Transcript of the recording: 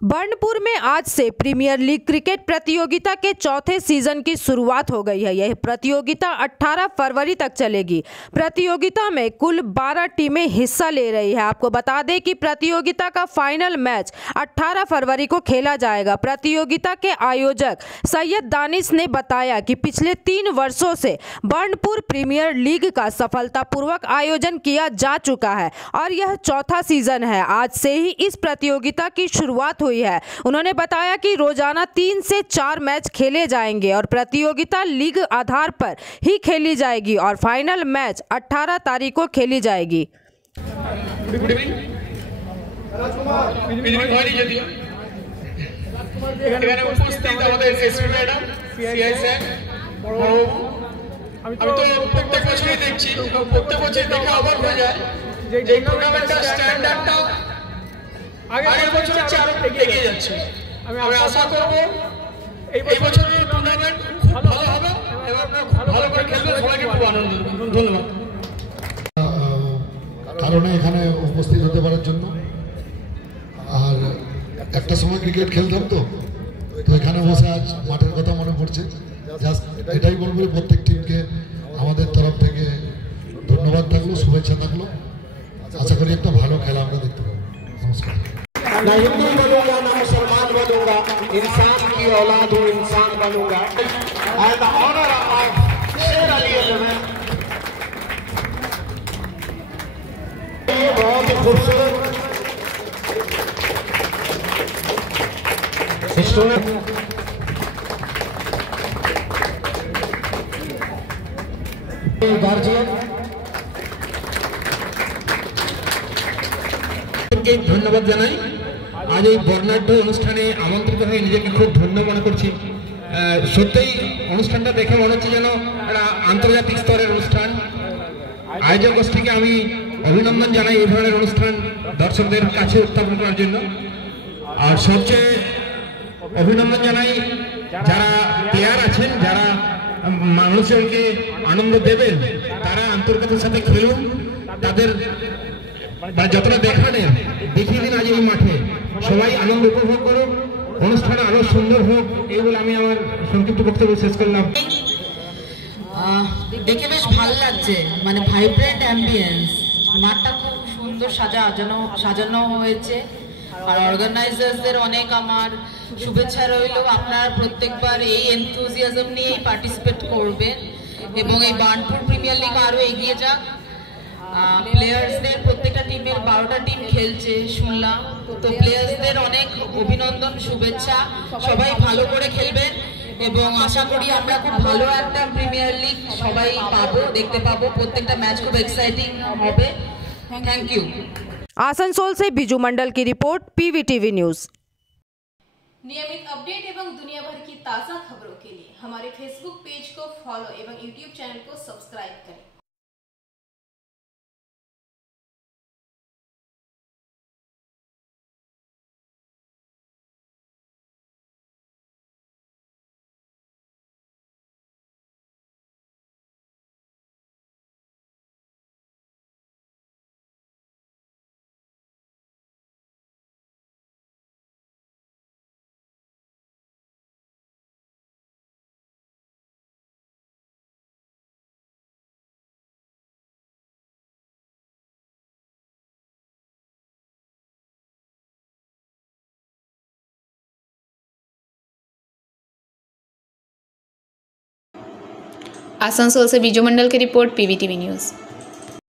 बर्नपुर में आज से प्रीमियर लीग क्रिकेट प्रतियोगिता के चौथे सीजन की शुरुआत हो गई है। यह प्रतियोगिता 18 फरवरी तक चलेगी। प्रतियोगिता में कुल 12 टीमें हिस्सा ले रही है। आपको बता दें कि प्रतियोगिता का फाइनल मैच 18 फरवरी को खेला जाएगा। प्रतियोगिता के आयोजक सैयद दानिश ने बताया कि पिछले 3 वर्षों से बर्नपुर प्रीमियर लीग का सफलतापूर्वक आयोजन किया जा चुका है और यह चौथा सीजन है। आज से ही इस प्रतियोगिता की शुरुआत हुई है। उन्होंने बताया कि रोजाना 3 से 4 मैच खेले जाएंगे और प्रतियोगिता लीग आधार पर ही खेली जाएगी और फाइनल मैच 18 तारीख को खेली जाएगी। আগের বছরের চেয়ে আরো এগিয়ে যাচ্ছে। আমি আশা করব এই বছরের টুর্নামেন্ট খুব ভালো হবে এবং আপনারা ভালো করে খেলবেন। সবাইকে খুব আনন্দ দেবেন। ধন্যবাদ। কারণে এখানে উপস্থিত হতে পারার জন্য। আর একটা সময় ক্রিকেট খেলতাম তো এখানে বসে আজ মাঠের কথা মনে পড়ছে। জাস্ট এটাই বলবো প্রত্যেক টিমকে আমাদের তরফ থেকে ধন্যবাদ থাকলো, শুভেচ্ছা থাকলো। আশা করি একটা ভালো খেলা আমরা দেখতে পাবো। नमस्कार। ना हिंदू बनूंगा ना मुसलमान बनूंगा, इंसान की औलाद हूँ, इंसान बनूंगा। एंड द ऑनर ऑफ शेर अली अहमद, ये बहुत ही खूबसूरत स्टूडेंट गार्जियन ধন্যবাদ জানাই। আজ এই বর্ণাঢ্য অনুষ্ঠানে আমন্ত্রিত হয়ে নিজেকে খুব ধন্য মনে করছি। সত্যিই অনুষ্ঠানটা দেখে মনে হচ্ছে যেন একটা আন্তর্জাতিক স্তরের অনুষ্ঠান। আয়োজক গোষ্ঠীকে আমি অভিনন্দন জানাই এই ধরনের অনুষ্ঠান দর্শকদের কাছে উত্থাপন করার জন্য। আর সবচেয়ে অভিনন্দন জানাই যারা প্লেয়ার আছেন, যারা মানুষকে আনন্দ দেবেন, তারা আন্তরিকতার সাথে খেলুন। তাদের যতটা দেখানে দেখিয়ে দিন আজ এই মাঠে। সবাই আনন্দ উপভোগ করুন, অনুষ্ঠান আরো সুন্দর হোক, এই বলে আমি আমার সংক্ষিপ্ত বক্তব্য শেষ করলাম। দেখে বেশ ভালো লাগছে, মানে ভাইব্রেন্ট অ্যাম্বিয়েন্স, মাঠটা খুব সুন্দর সাজানো হয়েছে। আর অর্গানাইজারদের অনেক আমার শুভেচ্ছা রইল। আপনারা প্রত্যেকবার এই এনথুজিয়াজম নিয়েই পার্টিসিপেট করবেন এবং এই বার্নপুর প্রিমিয়ার লিগ আরো এগিয়ে যাক। প্লেয়ার্সদের প্রত্যেকটা টিমের 12টা টিম খেলছে শুনলাম, তো প্লেয়ার্সদের অনেক অভিনন্দন, শুভেচ্ছা। সবাই ভালো করে খেলবেন এবং আশা করি আমরা খুব ভালো একটা প্রিমিয়ার লিগ সবাই দেখতে পাবো। প্রত্যেকটা ম্যাচ খুব এক্সাইটিং হবে। Thank you. आसनसोल से बिजू मंडल की रिपोर्ट, पीवीटीवी न्यूज। नियमित अपडेट एवं दुनिया भर की ताज़ा खबरों के लिए हमारे फेसबुक पेज को फॉलो एवं यूट्यूब चैनल को सब्सक्राइब करें। आसनसोल से बिजू मंडल की रिपोर्ट, पीवीटीवी न्यूज़।